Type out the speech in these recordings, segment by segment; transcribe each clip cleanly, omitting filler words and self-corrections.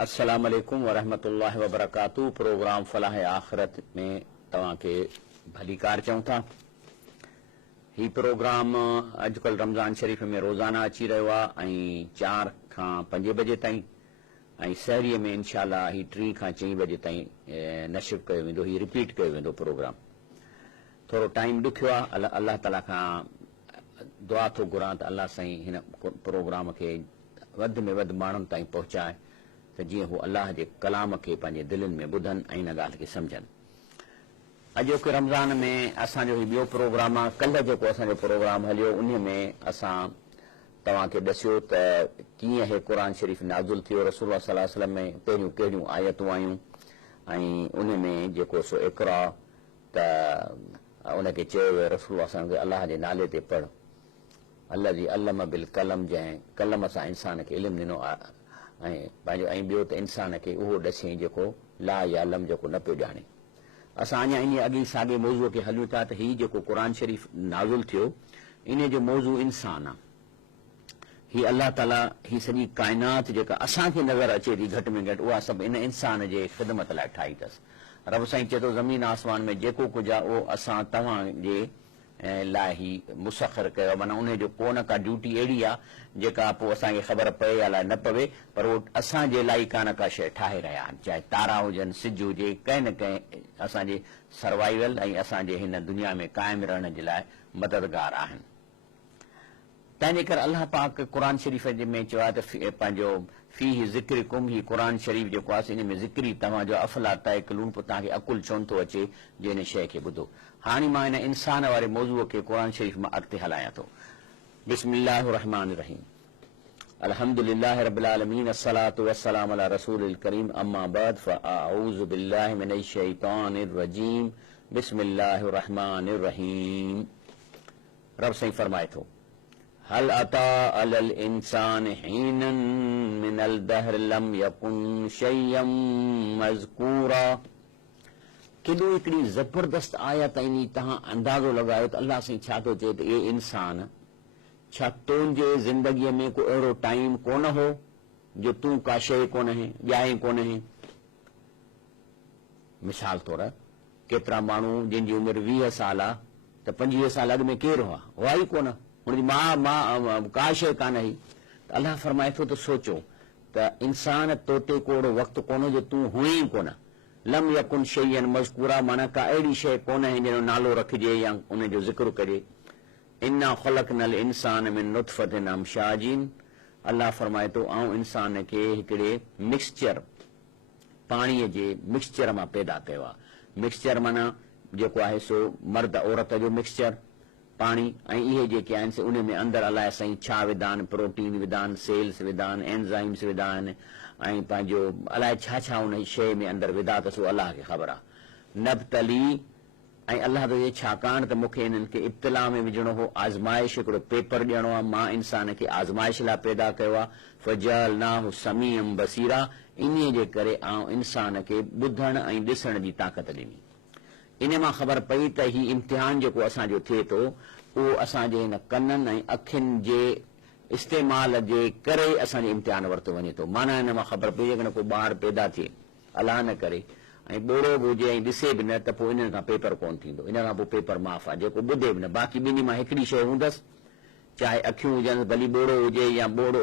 अस्सलाम वालेकुम वरहमतुल्लाहि वबरकातुहू। प्रोग्राम फलाह आखरत में तव्हां खे भली कार चऊं था। ही प्रोग्राम अॼुकल्ह रमज़ान शरीफ़ में रोज़ाना अची रहियो आहे ऐं 4 खां 5 बजे ताईं ऐं सहरीअ में इनशाअल्लाह ही 3 खां 4 बजे ताईं नशिर कयो वेंदो। ही रिपीट कयो वेंदो प्रोग्राम। थोरो टाइम ॾुखियो आहे। अल्लाह ताला खां दुआ थो घुरां त अल्लाह साईं हिन प्रोग्राम खे वधि में वधि माण्हुनि ताईं पहुचाए त जीअं हू अल्लाह जे कलाम खे पंहिंजे दिलनि में ॿुधनि ऐं हिन ॻाल्हि खे सम्झनि। अॼोके रमज़ान में असांजो ही ॿियो प्रोग्राम आहे। कल्ह जेको असांजो प्रोग्राम हलियो उन में असां तव्हांखे ॾसियो त कीअं हे क़ुर शरीफ़ नाज़ुल थियो, रसूल सल्लल्लाहु अलैहि वसल्लम में पहिरियों कहिड़ियूं आयतूं आयूं ऐं उन में जेको सो इक़रा त उनखे चयो वियो रसूल असांखे अल्लाह जे नाले ते पढ़। अल्लाह जी अल्लम बिल कलम, जंहिं कलम सां इंसान खे इल्मु ॾिनो ऐं पंहिंजो ऐं ॿियो त इंसान खे उहो ॾसें जेको ला या लम जेको न पियो ॼाणे। असां अञा इन अॻी साॻे मौज़ूअ खे हलियूं था त हीउ जेको क़ुर शरीफ़ नाज़ुल थियो इन जो मौज़ू इंसान आहे। ही अल्लाह ताला ही सॼी काइनात जेका असांखे नज़र अचे थी घटि में घटि उहा सभु इन इंसान जे ख़िदमत लाइ ठाही अथसि। रब साईं चए थो ज़मीन आसमान में जेको कुझु आहे उहो असां तव्हांजे लाइ ही मुसख़र कयो। माना उन जो को न का ड्यूटी अहिड़ी आहे जेका पोइ असांखे ख़बर पए या लाइ न पवे, पर उहो असांजे लाइ का न का शइ ठाहे रहिया आहिनि। चाहे तारा हुजनि, सिज हुजे, कंहिं न कंहिं असांजे सर्वाइवल ऐं असांजे हिन दुनिया में क़ाइमु रहण जे लाइ मददगार आहिनि। तंहिंजे करे अल्लाह पाक क़ुर शरीफ़ में चयो आहे त पंहिंजो फी ज़िक्र कुम, ही क़ुर शरीफ़ जेको आहे इन में ज़िक्री तव्हांजो अफ़ला तयकलून, पोइ तव्हांखे अकुल छो नथो अचे जे हिन शइ खे ॿुधो। हाणे मां हिन इंसान वारे मौज़ूअ खे क़ुर शरीफ़ मां अॻिते हलायां थो। बिस्मिल्लाहिर रहमानिर रहीम, अल्हम्दुलिल्लाहि रब्बिल आलमीन, अस्सलातु वस्सलामु अला रसूलिल करीम, अम्मा बाद फ़अऊज़ु बिल्लाहि मिनश शैतानिर रजीम, बिस्मिल्लाहिर रहमानिर रहीम। रब साईं फरमाए थो, हल अता अलल इंसान हीनन मिनल दहर लम यकुन शय्यम मज़कूरा। केॾो हिकिड़ी ज़बरदस्त आयत ईंदी, तव्हां अंदाज़ो लॻायो त अल्लाह साईं छा थो चए त ए इंसान, छा तुंहिंजे ज़िंदगीअ में को अहिड़ो टाइम कोन हो जो तूं का शइ कोन है, ॼाए कोन है। मिसाल तौर केतिरा माण्हू जंहिंजी उमिरि 20 साल आहे त 25 साल अॻु में केरु हुआ, हुआ ई कोन, हुनजी मां का शइ कान हुई। त अल्लाह फरमाए थो त सोचो त इंसान तोते को अहिड़ो वक़्तु कोन जो तूं हुई ई कोन। लम यकुन शय्यन मज़कूरा, माना का अहिड़ी शइ कोन है जंहिंजो नालो रखिजे या उनजो ज़िक्र कजे। इन्ना ख़लक़नल इंसान मिन नुतफ़तिन अमशाजिन, अल्लाह फरमाए थो आऊं इंसान खे हिकिड़े मिक्सचर, पाणीअ जे मिक्सचर मां पैदा कयो आहे। मिक्सचर माना जेको आहे सो मर्द औरत जो मिक्सचर पाणी, ऐं इहे जेके आहिनि से उन में अंदरि अलाए साईं छा विधा आहिनि, प्रोटीन विधा आहिनि, सेल्स विधा आहिनि, एंज़ाइम्स विधा आहिनि ऐं पंहिंजो अलाए छा छा उन शइ में अंदरि विधा अथसि, उहो अलाह खे ख़बर आहे। नबतली, ऐं अल्लाह त चए छाकाणि त मूंखे इन्हनि खे इब्तिला में विझणो हो, आज़माइश, हिकिड़ो पेपर ॾियणो आहे। मां इंसान खे आज़माइश लाइ पैदा कयो आहे। फजअलनाहु समीअम बसीरा, इन जे करे आउं इंसान खे ॿुधण ऐं ॾिसण जी ताक़त ॾिनी। इन मां ख़बर पई त ही इम्तिहान जेको असांजो थिए थो उहो असांजे हिन कननि ऐं अखियुनि जे इस्तेमाल जे करे असांजो इम्तिहान वरितो वञे थो। माना हिन मां ख़बर पई जेकॾहिं को ॿार पैदा थिए, अलाह न करे, ऐं ॿोड़ो बि हुजे ऐं ॾिसे बि न, त पोइ इन खां पेपर कोन थींदो। इन खां पोइ पेपर माफ़ आहे। जेको ॿुधे बि न, बाक़ी ॿिन्ही मां हिकिड़ी शइ हूंदसि, चाहे अखियूं हुजनि, भली ॿोड़ो हुजे या ॿोड़ो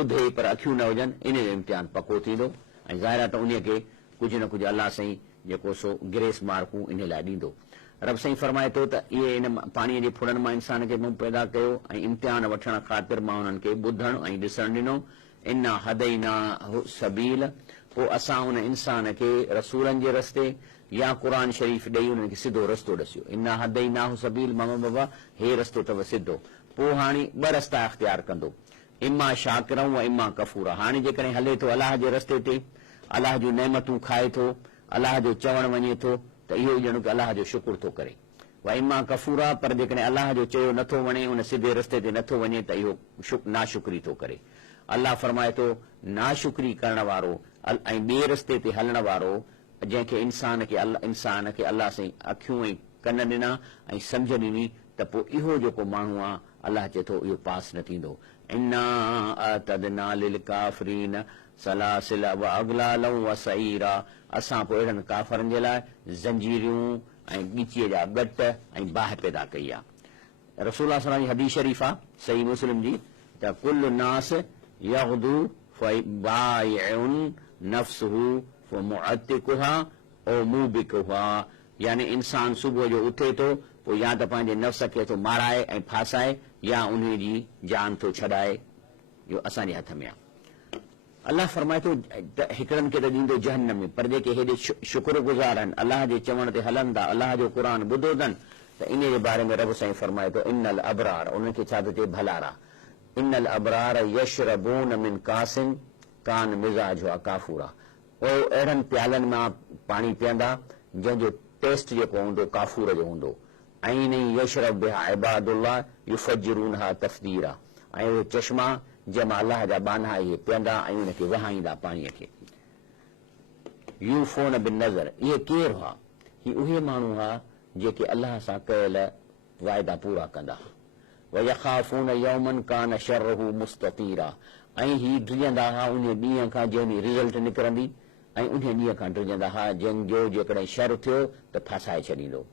ॿुधे पर अखियूं न हुजनि, इन जो इम्तिहान पको थींदो। ऐं ज़ाहिर आहे त उन खे कुझु न कुझु अल्लाह साईं जेको सो ग्रेस मार्कूं इन लाइ ॾींदो। रब साईं फरमाए थो त इहे इन पाणीअ जे फुड़नि मां इंसान खे मूं पैदा कयो ऐं इम्तिहान वठण ख़ातिर मां हुननि खे ॿुधण ऐं ॾिसण ॾिनो। इन्ना हदैनाहु सबील, पोइ असां उन इंसान खे रसूलनि जे रस्ते या क़ुर शरीफ़ ॾेई उन्हनि खे सिधो रस्तो ॾसियो। इन्ना हदैनाहु सबील, मामा बाबा हे रस्तो अथव सिधो। पोइ हाणे 2 रस्ता इख़्तियार कंदो, इमा शाकिरऊं व इमा कफूरा। हाणे जेकॾहिं हले थो अलाह जे रस्ते ते, अलाह जूं नेमतूं खाए थो, अलाह जो चवणु वञे थो, त इहो ई ॼणो की अलाह जो शुकुर थो करे। व इमा कफूरा, पर जेकॾहिं अलाह जो चयो नथो वणे, उन सिधे रस्ते ते नथो वञे, त इहो नाशुक्री थो करे। अल्लाह फरमाए थो नाशुक्री करण वारो ऐं ॿिए रस्ते ते हलण वारो, जंहिंखे इंसान खे अल्लाह साईं अखियूं ऐं कन ॾिना ऐं सम्झ ॾिनी, त पोइ इहो जेको माण्हू आहे अल्लाह चए थो इहो पास न थींदो। इन्ना अतदना लिल काफ़िरीन, सलासिल व अगलालूं व सईरा, असां पोइ अहिड़नि काफ़रनि जे लाइ ज़ंजीरियूं ऐं ॻीचीअ जा गट ऐं बाहि पैदा कई आहे। रसूल सल्लल्लाहु अलैहि वसल्लम जी हदीस शरीफ़ आहे सही मुस्लिम जी, त कुल्लु नास यग़दू फबाइउन नफ्सहू फमुअत्तिकुहा औ मूबिकुहा, यानी इंसान सुबुह जो उथे थो पोइ या त पंहिंजे नफ़्स खे थो माराए ऐं फासाए या उन जी जान थो छॾाए। इहो असांजे हथ में आहे। अलाह फरमाए थो त हिकिड़नि खे त ॾींदो जहन्नम में, पर जेके हेॾे शुक्रगुज़ार आहिनि, अलाह जे चवण ते हलनि था, अलाह जो क़ुर ॿुधो अथनि, त इन जे बारे में रब साईं फरमाए थो इन्नल अबरार, उन्हनि खे छा थो चए भलारा, इन्नल अबरार यशरबून मिन कासिन कान मिज़ाजुहा काफूरा, उहे अहिड़नि प्यालनि मां पाणी पीअंदा जंहिंजो टेस्ट जेको हूंदो काफूर जो हूंदो। ऐं नहीं यशरब बिहा इबादुल्लाह युफज्जिरूनहा तफ़दीरा, ऐं उहे चश्मा जंहिंमां अलाह जा बाना इहे पीअंदा ऐं उनखे वहाईंदा पाणीअ खे। यूफ़ोन बिन नज़र, इहे केरु हुआ? ही उहे माण्हू हुआ जेके अलाह सां कयल वाइदा पूरा कंदा। वयख़ाफ़ून यौमन कान शर्रुहु मुस्ततीरा, ऐं ही डिॼंदा हुआ उन ॾींहं खां जंहिं ॾींहुं रिज़ल्ट निकिरंदी, ऐं उन ॾींहं खां डिॼंदा हुआ जंहिंजो जेकॾहिं शर थियो त फासाए छॾींदो।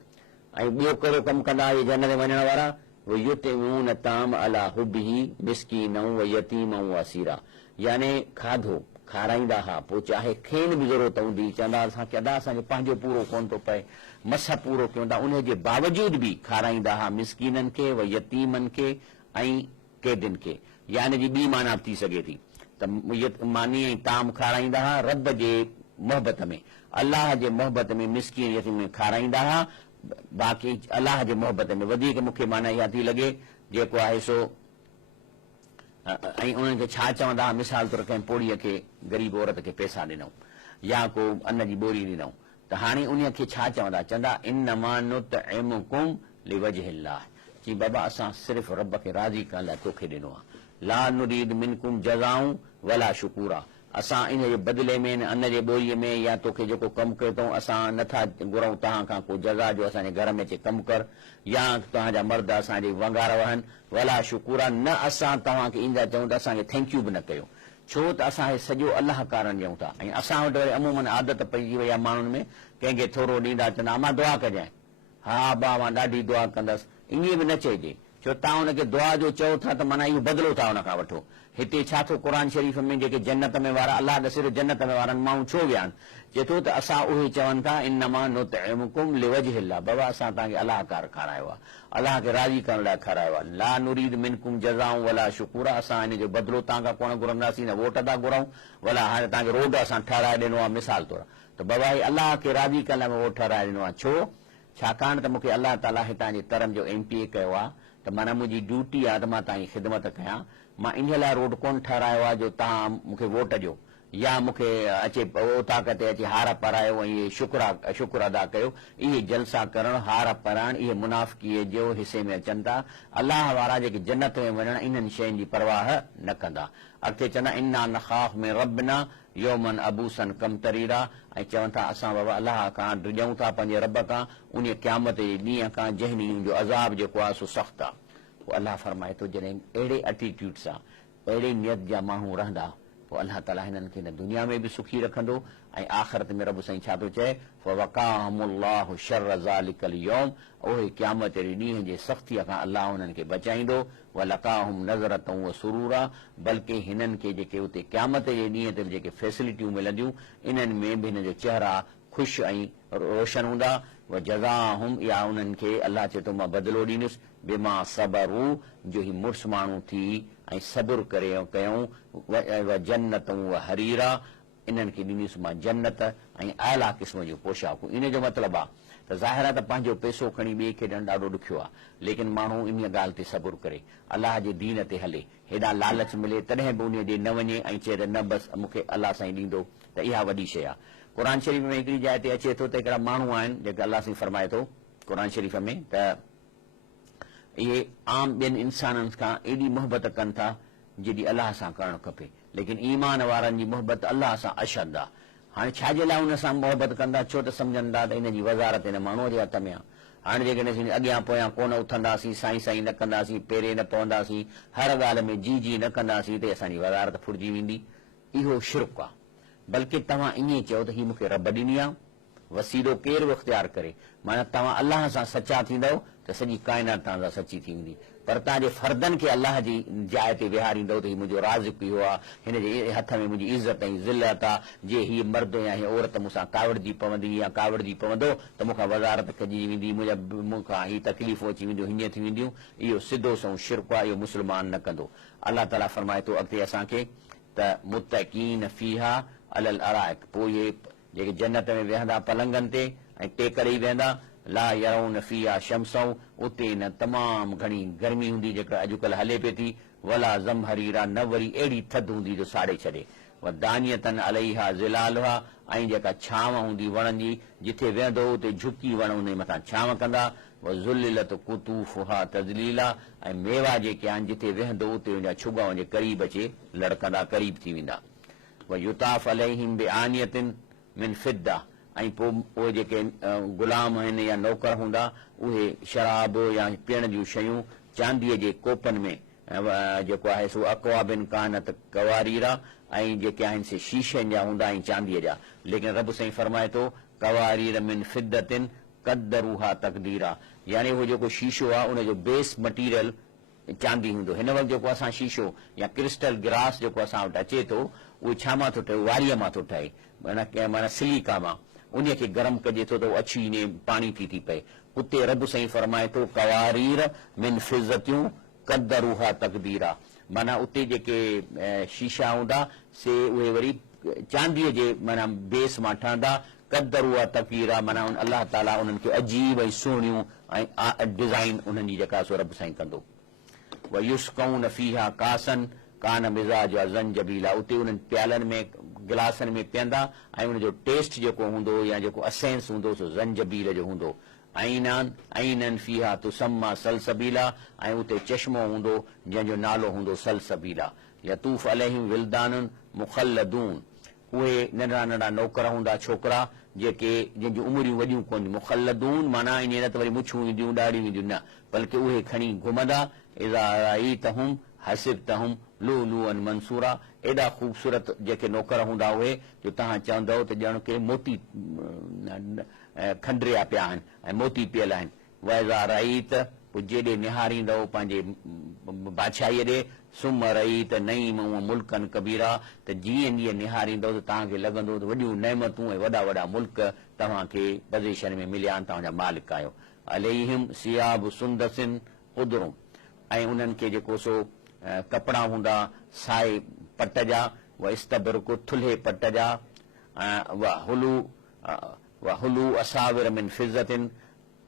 ऐं ॿियो कहिड़ो कमु कंदा इहे जन्नत में वञण वारा, युतिमून ताम अला हुब्बिही मिस्कीनऊं व यतीमऊं व असीरा, यानी खाधो खाराईंदा हुआ, पोइ चाहे खेनि बि ज़रूरत हूंदी, चवंदा असांखे अदा असांखे पंहिंजो पूरो कोन थो पए, मस पूरो कयूं था, उन जे बावजूद बि खाराईंदा हुआ मिस्कीननि खे व यतीमनि खे ऐं कैदियुनि खे, यानी जी ॿी माना थी सघे थी त मानी ऐं ताम खाराईंदा हुआ रब जे मोहबत में, अलाह जे मोहबत में मिस्कीन यतीम में खाराईंदा हुआ। बाक़ी अलाह जे मोहबत में वधीक मूंखे माना इहा थी लॻे जेको आहे सो, ऐं उन्हनि खे छा चवंदा हुआ, मिसाल तौर कंहिं पोड़ीअ खे ग़रीब औरत खे पैसा ॾिनऊं या को अन्न जी बोरी ॾिनऊं, त हाणे उन खे छा चवंदा, चवंदा इन्नमा नुतइमुकुम लिवजहिल्लाह, चई बाबा असां सिर्फ़ु रब खे राज़ी करण लाइ तोखे ॾिनो आहे, ला नुरीद मिनकुम जज़ाऊं वला शुकूरा, असां इन जे बदिले में अन्न जे ॿोरीअ में या तोखे जेको कमु कयो अथऊं असां नथा घुरऊं तव्हां खां को जज़ा जो असांजे घर में अचे कमु कर, या तव्हांजा मर्द असांजे वंगार वहनि, वला शुकूरा, न असां तव्हांखे ईंदा चऊं त असांखे थैंक यू बि न कयो, छो त असां सॼो अलाह कारण ॾियूं था। ऐं असां वटि वरी अमूमन आदत पइजी वई आहे माण्हुनि में, कंहिंखे थोरो ॾींदा चवंदा मां दुआ कजांइ, हा बा मां ॾाढी दुआ कंदसि, ईअं बि न चइजे, छो तव्हां हुनखे दुआ जो चओ था त माना इहो बदिलो था हुन खां वठो। हिते छा थो क़ुर शरीफ़ में जेके जन्नत में वारा, अलाह न सिर्फ़ु जन्नत में वारनि माण्हू छो विया आहिनि, चए थो त असां उहे चवनि था इन्नमा नुतइमुकुम लिवजहिल्लाह, बाबा असां तव्हांखे अलाह कार खारायो आहे, अलाह खे राज़ी करण लाइ खारायो आहे, ला नुरीद मिनकुम जज़ाऊं वला शुकूरा, असां इन जो बदिलो तव्हां खां कोन घुरंदासीं, न वोट था घुरऊं, वला हाणे तव्हांखे रोड असां ठाराए ॾिनो आहे मिसाल तौरु, त बाबा ही अलाह खे राज़ी करण लाइ वोट ठाराए ॾिनो आहे, छो छाकाणि त मूंखे अलाह ताला हितां जे तरम जो MPA कयो आहे, त माना मुंहिंजी ड्यूटी आहे त मां तव्हांजी ख़िदमत कयां, मां इन लाइ रोड कोन ठारायो आहे जो तव्हां मूंखे वोट ॾियो या मूंखे अचे ताक़त अचे हार पारायो ऐं इहे शुक्र अदा कयो, इहे जलसा करणु हार पाराइण इहे मुनाफ़िकीअ जो हिसे में अचनि था। अलाह वारा जेके जन्नत में वञण इन्हनि शयुनि जी परवाह न कंदा। अॻिते चवंदा इन्ना नख़ाफ़ में रबना यौमन अबूसन कमतरीरा, ऐं चवनि था असां बाबा अलाह खां डिॼूं था पंहिंजे रब खां उन क़यामत जे ॾींहं खां जंहिं ॾींहं जो अज़ाब जेको आहे सो सख़्तु आहे। पोइ अलाह फरमाए थो जॾहिं अहिड़े एटीट्यूड सां अहिड़े नियत जा माण्हू रहंदा पोइ अलाह ताला हिननि खे न दुनिया में बि सुखी रखंदो ऐं आख़िरत में रब साईं छा थो चए फवक़ाहुमुल्लाहु शर्र ज़ालिकल यौम, उहे क़यामत जे ॾींहं जे सख़्तीअ खां अलाह हुननि खे बचाईंदो। वलक़ाहुम नज़रतऊं व सुरूरा, बल्कि हिननि खे जेके उते क़यामत जे ॾींहं ते जेके फैसिलिटियूं मिलंदियूं इन्हनि में बि हिन जो चेहरा ख़ुशि ऐं रोशन हूंदा। व जज़ाहुम, या उन्हनि खे अलाह चए थो मां बदिलो ॾींदुसि बिमा सबरू, जो ही मुड़ुस माण्हू थी ऐं सबुर करे कयूं, व जन्नतूं व हरीरा, इन्हनि खे ॾींदुसि मां जन्नत ऐं आला क़िस्म जूं पोशाकूं। इन जो मतिलबु आहे त ज़ाहिर आहे त पंहिंजो पैसो खणी ॿिए खे ॾियणु ॾाढो ॾुखियो आहे, लेकिन माण्हू इन ॻाल्हि ते सबुर करे अलाह जे दीन ते हले, हेॾा लालच मिले तॾहिं बि उन ॾे न वञे ऐं चए त न बसि मूंखे अलाह साईं ॾींदो, त इहा वॾी शइ आहे। क़ुर शरीफ़ में हिकिड़ी जाइ ते अचे थो त हिकिड़ा माण्हू आहिनि जेके अलाह साईं फरमाए थो क़ुर शरीफ़ में त इहे आम ॿियनि इंसाननि खां एॾी मोहबत कनि था जेॾी अलाह सां करणु खपे, लेकिन ईमान वारनि जी मोहबत अलाह सां अशद आहे। हाणे छाजे लाइ हुन सां मोहबत कंदा, छो त सम्झंदा त इन जी वज़ारत हिन माण्हूअ जे हथ में आहे। हाणे जेकॾहिं अॻियां पोयां कोन उथंदासीं, साईं साईं न कंदासीं, पेरे न पवंदासीं, हर ॻाल्हि में जी जी न कंदासीं त असांजी वज़ारत फुरिजी वेंदी। इहो शिरक आहे। बल्कि तव्हां ईअं चयो त हीअ मूंखे रब ॾिनी आहे, वसीलो केरु बि इख़्तियार करे, माना तव्हां अलाह सां सचा थींदव त सॼी काइनात तव्हां सां सची थी वेंदी। पर तव्हांजे फर्दनि खे अलाह जी जाइ ते विहारींदव त हीउ मुंहिंजो राज़िक इहो आहे, हिन जे हथ में मुंहिंजी इज़त ऐं ज़िल्लत आहे, जे हीअ मर्द या हीअ औरत मूंसां कावड़जी पवंदी या कावड़जी पवंदो त मूंखां वज़ारत कजी वेंदी, मूंखां हीअ तकलीफ़ूं अची वेंदियूं, हीअं थी वेंदियूं। इहो सिधो सो शिरक आहे, इहो मुस्लमान न कंदो। अलाह ताला फरमाए थो अॻिते असांखे त मुत्तक़ीन फीहा अलल अराइक, पोइ इहे जेके जन्नत में वेहंदा पलंगनि ते ऐं टेकर ई वेहंदा, ला यरौन फीहा शमसऊं, उते न तमामु घणी गर्मी हूंदी जेका अॼुकल्ह हले पई थी, वला ज़महरीरा, न वरी अहिड़ी थधि हूंदी जो साड़े छॾे, व दानियतन अलैहा ज़िलालहा, ऐं जेका छांव हूंदी वणनि जी, जिथे वेहंदो उते झुकी वण उन मथां छांव कंदा, व ज़ुल्लिलत कुतूफ़ुहा तज़लीला, ऐं मेवा जेके आहिनि जिथे वेहंदो उते उनजा छुगा वञे करीब अचे लड़कंदा, करीब थी वेंदा। व युताफ़ अलैहिम बिआनियतिन मिन फिद्दा, ऐं पोइ जेके ग़ुलाम आहिनि या नौकर हूंदा उहे शराब या पीअण जूं शयूं चांदीअ जे कोपनि में जेको आहे सो अक़वाबिन कानत कवारीरा, ऐं जेके आहिनि से शीशनि जा हूंदा ऐं चांदीअ जा, लेकिन रब साईं फरमाए थो कवारीर मिन फिद्दतिन क़द्दरुहा तक़दीरा, यानी उहो जेको शीशो आहे उनजो बेस मटीरियल चांदी हूंदो। हिन वक़्तु जेको असां शीशो या क्रिस्टल गिलास जेको असां वटि अचे थो उहो छा मां थो ठहे, वारीअ मां थो ठहे, माना सिलिका मां, उन खे गरम कजे थो त उहो अछी ईअं पाणी थी पए। उते रब साईं फरमाए थो कवारीर मिन फिज़तियूं क़द्दरुहा तक़दीरा, माना उते जेके शीशा हूंदा से उहे वरी चांदीअ जे माना बेस मां ठहंदा, क़द्दरुहा तक़दीरा, माना अलाह ताला उन्हनि खे अजीब ऐं सुहिणियूं ऐं डिज़ाइन उन्हनि जी जेका सो रब साईं कंदो। व युस्कऊन फीहा कासन कान मिज़ाज ज़ंजबीला, उते उन्हनि प्यालनि में गिलासनि में पीअंदा ऐं उनजो टेस्ट जेको हूंदो या जेको असेंस हूंदो सो ज़ंजबील जो हूंदो। ऐनन फीहा तुसम्मा सलसबीला, ऐं उते चश्मो हूंदो जंहिंजो नालो हूंदो सलसबीला। यतूफ़ अलैहिम विल्दानुन मुख़ल्लदून, उहे नंढड़ा नंढड़ा नौकर हूंदा छोकिरा जेके जंहिंजूं उमिरियूं वॾियूं कोन, मुख़ल्लदून माना ईअं न त वरी मुछूं ईंदियूं ॾाढ़ियूं ईंदियूं, न, बल्कि उहे खणी घुमंदा। इज़ा रअयतहुम हसिबतहुम लुलुअन मंसूरा, एॾा ख़ूबसूरत जेके नौकर हूंदा उहे जो तव्हां चवंदव त ॼण के मोती खंडरिया पिया आहिनि ऐं मोती पियल आहिनि। वइज़ा रअयत, पोइ जेॾे निहारींदव पंहिंजे बादशाहीअ ॾे, सुम रअयत नईम मुल्कन कबीरा, त जीअं जीअं निहारींदव त तव्हांखे लॻंदो त वॾियूं नेमतूं ऐं वॾा वॾा मुल्क तव्हांखे पोज़ीशन में मिलिया आहिनि, तव्हांजा मालिक आहियो। अलैहिम सियाब सुंदसिन ख़ुदरुम, ऐं उन्हनि खे जेको सो कपिड़ा हूंदा साए पट जा, व इस्तबरक़ु थुल्हे पट जा, व हुलू असाविर मिन फिज़तिन,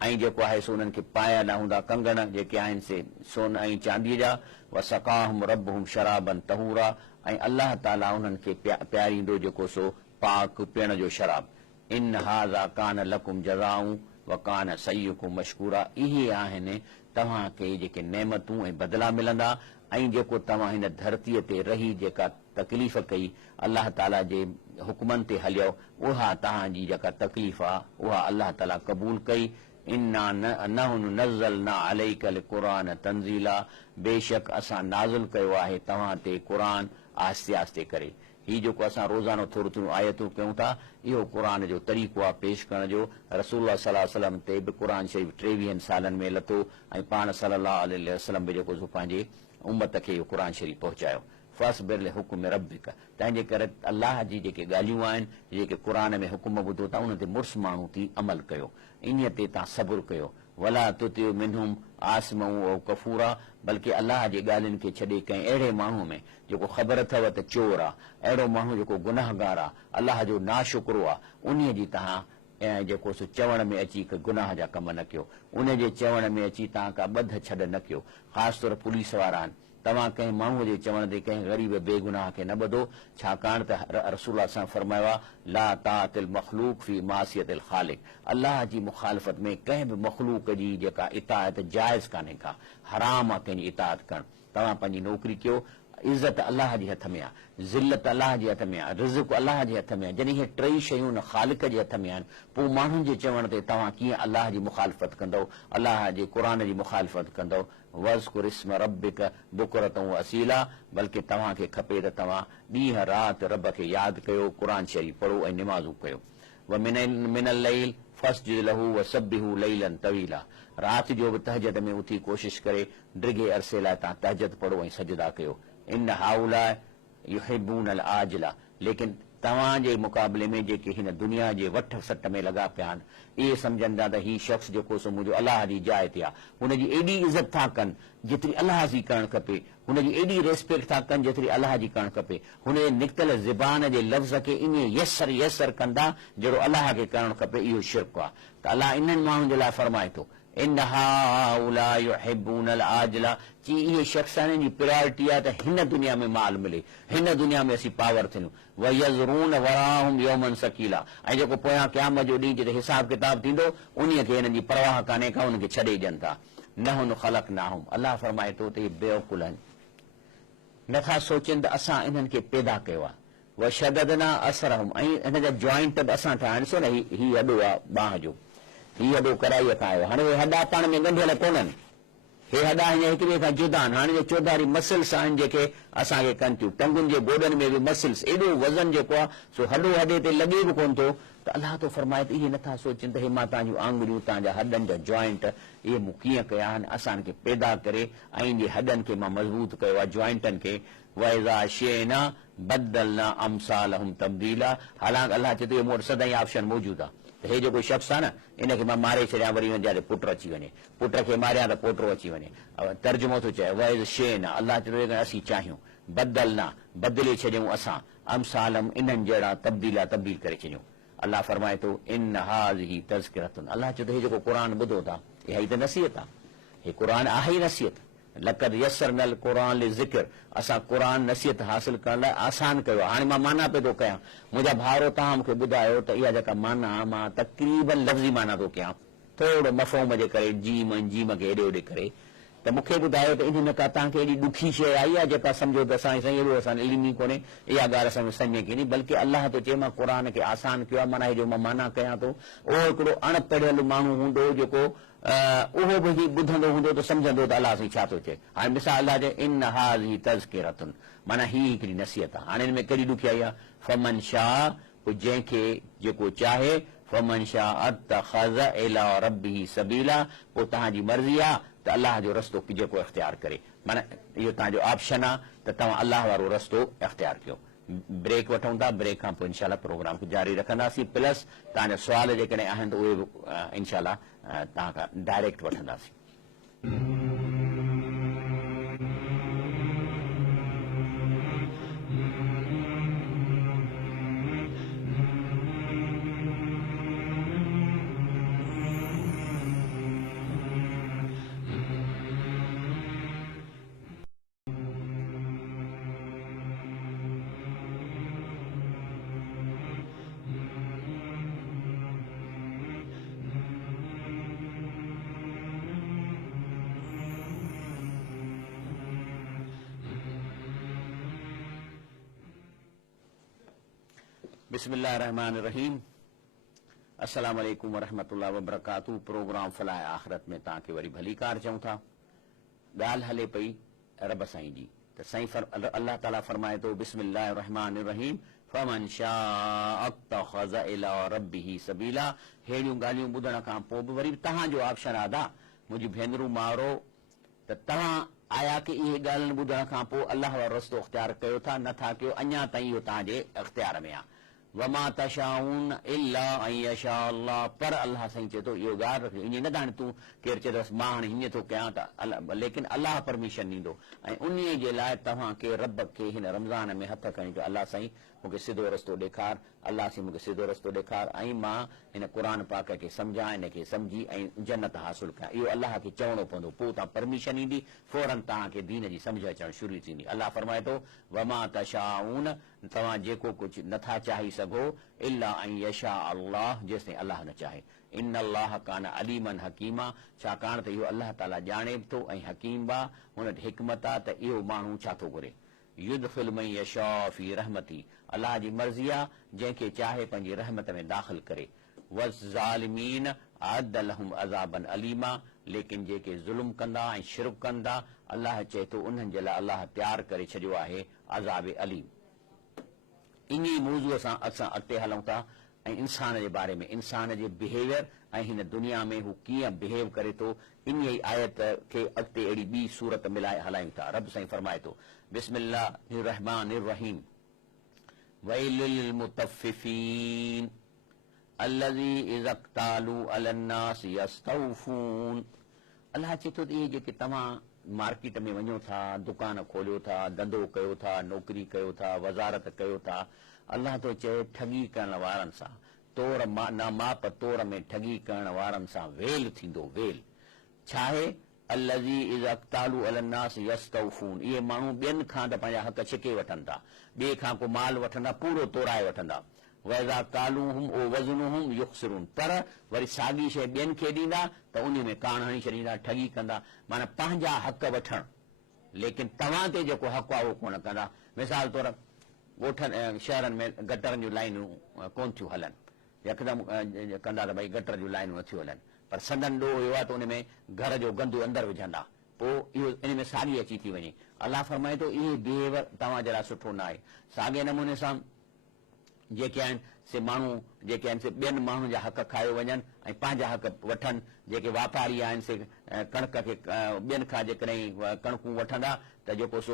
ऐं जेको आहे सो उन्हनि खे पाया न हूंदा कंगण जेके आहिनि से सोन ऐं चांदीअ जा। व सक़ाहुम रब्बुहुम शराबन तहूरा, ऐं अलाह ताला उन्हनि खे प्यारींदो जेको सो पाक पीअण जो शराब। इन हाज़ा कान लकुम जज़ाऊं व कान सय्युकुम मशकूरा, इहे आहिनि तव्हांखे जेके नेमतूं ऐं बदिला मिलंदा, ऐं जेको तव्हां हिन धरतीअ ते रही जेका तकलीफ़ कई अलाह ताला जे हुकमनि ते हलियो, उहा तव्हांजी जेका तकलीफ़ आहे उहा अलाह ताला क़बूल कई। इन्ना नहनु नज़्ज़लना अलैकल क़ुरान तंज़ीला, बेशक असां नाज़िल कयो आहे तव्हां ते क़ुरान आहिस्ते आहिस्ते करे। हीउ जेको असां रोज़ानो थोरो थोरो आयतूं कयूं था, इहो क़ुरान जो तरीक़ो आहे पेश करण जो। रसूलुल्लाह सल्लल्लाहु अलैहि वसल्लम ते बि क़ुरान शरीफ़ 23 सालनि में लथो, ऐं पाण सल्लल्लाहु अलैहि वसल्लम बि जेको सो पंहिंजे उम्मत खे इहो क़ुरान शरीफ़ पहुचायो। फ़स्बिर लिहुक्म रब्बिक, तंहिंजे करे अलाह जी जेके ॻाल्हियूं आहिनि, जेके क़ुरान में हुकुम ॿुधो था उन ते मुड़ुस माण्हू थी अमल कयो, इन ते तव्हां सबुरु कयो। वला तुतिउ मिनहुम आसमऊ औ कफूरा, बल्कि अलाह जे ॻाल्हियुनि खे छॾे कंहिं अहिड़े माण्हू में जेको ख़बर अथव त चोर आहे, अहिड़ो माण्हू जेको गुनाहगार आहे, अलाह जो नाशुक्रो आहे, उन जी तव्हां जेको सो चवण में अची हिकु गुनाह जा कम न कयो, उन जे चवण में अची तव्हां का ॿध छॾ न कयो। ख़ासि तौर पुलिस वारा आहिनि, तव्हां कंहिं माण्हूअ जे चवण ते कंहिं ग़रीब बेगुनाह खे न ॿधो, छाकाणि त रसूल सां फरमायो आहे ला तातिल मख़लूक फी मासियतिल ख़ालिक, अलाह जी मुखालफ़त में कंहिं बि मख़लूक जी जेका इताअत जाइज़ कान्हे का, हराम आहे कंहिंजी इताअत करणु। तव्हां पंहिंजी नौकिरी कयो, इज़त अलाह जे हथ में आहे, ज़िल्लत अलाह जे हथ में आहे, रिज़्क़ अलाह जे हथ में आहे। जॾहिं इहे टई शयूं न ख़ालिक जे हथ में आहिनि, पोइ माण्हुनि जे चवण ते तव्हां कीअं अलाह जी मुखालफ़त कंदव, अलाह जे क़ुरान जी मुखालफ़त कंदव। वज़्कुर इस्म रब्बिक बुकरतन व असीला, बल्कि तव्हांखे खपे त तव्हां ॾींहं राति रब खे यादि कयो, क़ुरान शरीफ़ पढ़ो ऐं निमाज़ूं कयो। व मिनल लैल फस्जुद लहू व सब्बिहू लैलन तवीला, राति जो बि तहजद में उथी कोशिश करे डिघे अरसे लाइ तव्हां तहजद पढ़ो ऐं सजदा कयो। इन हाउला युहिब्बूनल आजिला, लेकिन तव्हांजे मुक़ाबले में जेके हिन दुनिया जे वठ सट में लॻा पिया आहिनि, इहे सम्झनि था त हीउ शख़्स जेको सो मुंहिंजो अलाह जी जाइ ते आहे, हुनजी एॾी इज़त था कनि जेतिरी अलाह जी करणु खपे, हुनजी एॾी रेस्पेक्ट था कनि जेतिरी अलाह जी करणु खपे, हुनजे निकितल ज़बान जे लफ़्ज़ खे इन यसर कंदा जहिड़ो अलाह खे करणु खपे। इहो शिरक आहे। त अलाह इन्हनि माण्हुनि जे लाइ फरमाए थो इन हाउला युहिब्बूनल आजिला, जी इहे शख़्स आहिनि जी प्रायोरिटी आहे त हिन दुनिया में माल मिले, हिन दुनिया में असीं पावर थियूं। वयज़रून वराहुम यौमन सकीला, ऐं जेको पोयां क़यामत जो ॾींहुं जिते हिसाब किताब थींदो उन्हीअ खे हिननि जी परवाह कान्हे का, उनखे छॾे ॾियनि था। नहुन ख़लक़नाहुम, अलाह फरमाए थो त इहे बेवकुल आहिनि, नथा सोचनि त असां इन्हनि खे पैदा कयो आहे। वशददना असरहुम, ऐं हिन जा जॉइंट बि असां ठाहिया। ॾिसो न हीउ हॾो आहे बांह जो, हीउ हॾो कराईअ खां आयो। हाणे उहे हॾा पाण में ॻंढियल कोन्हनि, हे हॾा हीअं हिक ॿिए खां जुदा आहिनि। हाणे जे चौधारी मसल्स आहिनि जेके असांखे कनि थियूं, टंगुनि जे गोॾनि में बि मसल्स, एॾो वज़न जेको आहे सो हॾो हॾे ते लॻे बि कोन थो। त अलाह तो फरमाए त इहे नथा सोचनि त हे मां तव्हांजूं आंगुरियूं, तव्हांजा हॾनि जा जॉइंट, इहे मूं कीअं कया आहिनि, असांखे पैदा करे ऐं जे हॾनि खे मां मज़बूत कयो आहे, जॉइंटनि खे। वइज़ा शेना बदलना अमसालहुम तब्दीला, हालांकि अलाह चए थो मूं वटि सदाईं ऑप्शन मौजूदु आहे। त हे जेको शख़्स आहे न, इनखे मां मारे छॾियां, वरी वञा पुट अची वञे, पुट खे मारियां त पोटो अची वञे। तर्जुमो थो चए वइज़ शेना, अलाह चए थो असीं चाहियूं, बदलना बदिले छॾियूं असां, अमसालम इन्हनि जहिड़ा तब्दीला तब्दील करे छॾियूं। अलाह फरमाए थो इन हाज़िही तज़किरतुन, अलाह चए थो हे जेको क़ुरान ॿुधो था इहा ई त नसीहत आहे, हे क़ुरान आहे ई नसीहत। लक़द यस्सरनल क़ुरान लिज़िक्र, असां क़ुरान नसीहत हासिल करण लाइ आसान कयो। हाणे मां माना पियो थो कयां, मुंहिंजा भाउरो तव्हां मूंखे ॿुधायो त इहा जेका माना मां तक़रीबन लफ़्ज़ी माना थो कयां, थोरो मफ़हूम जे करे जीम खे हेॾे होॾे करे, त मूंखे ॿुधायो त इन में का तव्हांखे एॾी ॾुखी शइ आई आहे जेका सम्झो त असां साईं एॾो असां इल्मी कोन्हे, इहा ॻाल्हि असां सम्झ में की, बल्कि अलाह थो चए मां क़ुरान खे आसान कयो आहे, माना हेॾो मां माना कयां थो। उहो हिकिड़ो अणपढ़ियल माण्हू हूंदो जेको उहो बि ॿुधंदो हूंदो त सम्झंदो त अलाह साईं छा थो चए। हाणे मिसाल अलाह चए इन हाज़िही तज़किरतुन, माना हीअ हिकिड़ी नसीहत आहे। हाणे हिन में कहिड़ी ॾुखियाई आहे, फमन शाह, पोइ जंहिंखे जेको चाहे, फमन शाह अत्तख़ज़ इला रब्बिही सबीला, पोइ तव्हांजी मर्ज़ी आहे त अलाह जो रस्तो जेको इख़्तियार करे, माना इहो तव्हांजो ऑप्शन आहे त तव्हां अलाह वारो रस्तो इख़्तियार कयो। ब्रेक वठूं था, ब्रेक खां पोइ इनशाला प्रोग्राम खे जारी रखंदासीं, प्लस तव्हांजा सुवाल जेकॾहिं आहिनि त उहे बि इनशाला तव्हां खां डायरेक्ट वठंदासीं। बिस्मिल्लाहिर्रहमानिर्रहीम, अस्सलाम वालेकुम वरहमतुल्लाहि वबरकातुहू। प्रोग्राम फलाह आखिरत में तव्हांखे वरी भली कार चऊं था। ॻाल्हि हले पई रब साईं जी, त साईं अल्लाह ताला फरमाए थो बिस्मिल्लाहिर्रहमानिर्रहीम फमन शाअ अत्तख़ज़ इला रब्बिही सबीला। हेड़ियूं ॻाल्हियूं ॿुधण खां पोइ बि वरी तव्हांजो ऑप्शन आहे, मुंहिंजी भेनरूं मावरो, त तव्हां आया की इहे ॻाल्हियुनि ॿुधण खां पोइ अलाह वारो रस्तो इख़्तियार कयो था, नथा कयो, अञा ताईं इहो तव्हांजे इख़्तियार में आहे। वमा तशाऊन इल्ला अन यशा अल्लाह, पर अल्लाह साईं चए थो इहो ॻाल्हि रखियो, ईअं न त हाणे तूं केरु चए थो मां हाणे हीअं थो कयां त लेकिन अलाह परमिशन ॾींदो, ऐं उन जे लाइ तव्हांखे रब खे हिन रमज़ान में हथ खणी अलाह साईं मूंखे सिधो रस्तो ॾेखार, अलाह साईं मूंखे सिधो रस्तो ॾेखार, ऐं मां हिन क़ुरान पाक खे सम्झां, इनखे सम्झी ऐं जन्नत हासिल कयां। इहो अलाह खे चवणो पवंदो, पोइ तव्हां परमिशन ईंदी, फौरन तव्हांखे दीन जी सम्झ अचणु शुरू थींदी। अलाह फरमाए थो वमा तशाऊन, तव्हां जेको कुझु नथा चाही सघो, इल्ला अन यशा अल्लाह, जेसिताईं अलाह न चाहे। इन अल्लाह कान अलीमन हकीमा, छाकाणि त इहो अलाह ताला ॼाणे बि थो ऐं हकीम बा, हुन वटि हिकमत आहे त इहो माण्हू छा थो घुरे। युदखिल मन यशा फी रहमती, अलाह जी मर्ज़ी आहे जंहिंखे चाहे पंहिंजी रहमत में दाख़िल करे। वज़ालिमीन अअद्द लहुम अज़ाबन अलीमा, लेकिन जेके ज़ुल्म कंदा ऐं शिरक कंदा अलाह चए थो उन्हनि जे लाइ अलाह तयारु करे छॾियो आहे अज़ाब अलीम। इन ई मौज़ूअ सां असां अॻिते हलूं था ऐं इंसान जे बारे में, इंसान जे बिहेवियर ऐं हिन दुनिया में हू कीअं बिहेव करे थो, इन ई आयत खे अॻिते अहिड़ी ॿी सूरत मिलाए हलायूं था। रब साईं फरमाए थो बिस्मिल्लाहिर रहमानिर रहीम वैलिल मुतफ़िफ़ीन अल्लज़ी इज़ा क़्तालू अलन्नास यस्तौफ़ून। अलाह चए थो इहे जेके तव्हां मार्केट में वञो था, दुकान खोलियो था, धंधो कयो था, नौकिरी कयो था, वज़ारत कयो था, अलाह थो चए ठगी करण वारनि सां तौर न माप तौर में ठगी करण वारनि सां वेल थींदो। वेल छा आहे? अल्लज़ी इज़ा क़्तालू अलन्नास यस्तौफ़ून। इहे माण्हू ॿियनि खां त पंहिंजा हक़ छिके वठनि था, ॿिए खां को माल वठंदा पूरो तोराए वठंदा। वइज़ा कालूहुम ओ वज़नुहुम युख़्सिरून। पर वरी साॻी शइ ॿियनि खे ॾींदा त उन में कान हणी छॾींदा, ठगी कंदा। माना पंहिंजा हक़ वठणु, लेकिन तव्हां ते जेको हक़ आहे उहो कोन कंदा। मिसाल तौर ॻोठनि शहरनि में गटरनि जूं लाइनूं कोन थियूं हलनि, यकदमि कंदा त भई गटर जूं लाइनूं नथियूं हलनि, पर संदन ॾोह हुयो आहे त उन में घर जो गंदु अंदरि विझंदा, पोइ इहो इन में साॻी अची थी वञे। अलाह फरमाए थो इहे बिहेवियर तव्हां जे लाइ सुठो न आहे। साॻे नमूने सां जेके आहिनि से माण्हू जेके आहिनि से ॿियनि माण्हुनि जा हक़ खाए वञनि ऐं पंहिंजा हक़ वठनि। जेके वापारी आहिनि से कणक खे ॿियनि खां जेकॾहिं कणकूं वठंदा त जेको सो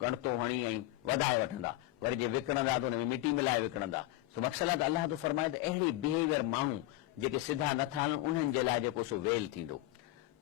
कणतो हणी ऐं वधाए वठंदा, वरी जे विकिणंदा त हुन में मिटी मिलाए विकिणंदा। सो मक़सदु आहे त अलाह तो फरमाए त अहिड़ी बिहेवियर माण्हू जेके सिधा नथा हलनि उन्हनि जे लाइ जेको सो वेल थींदो।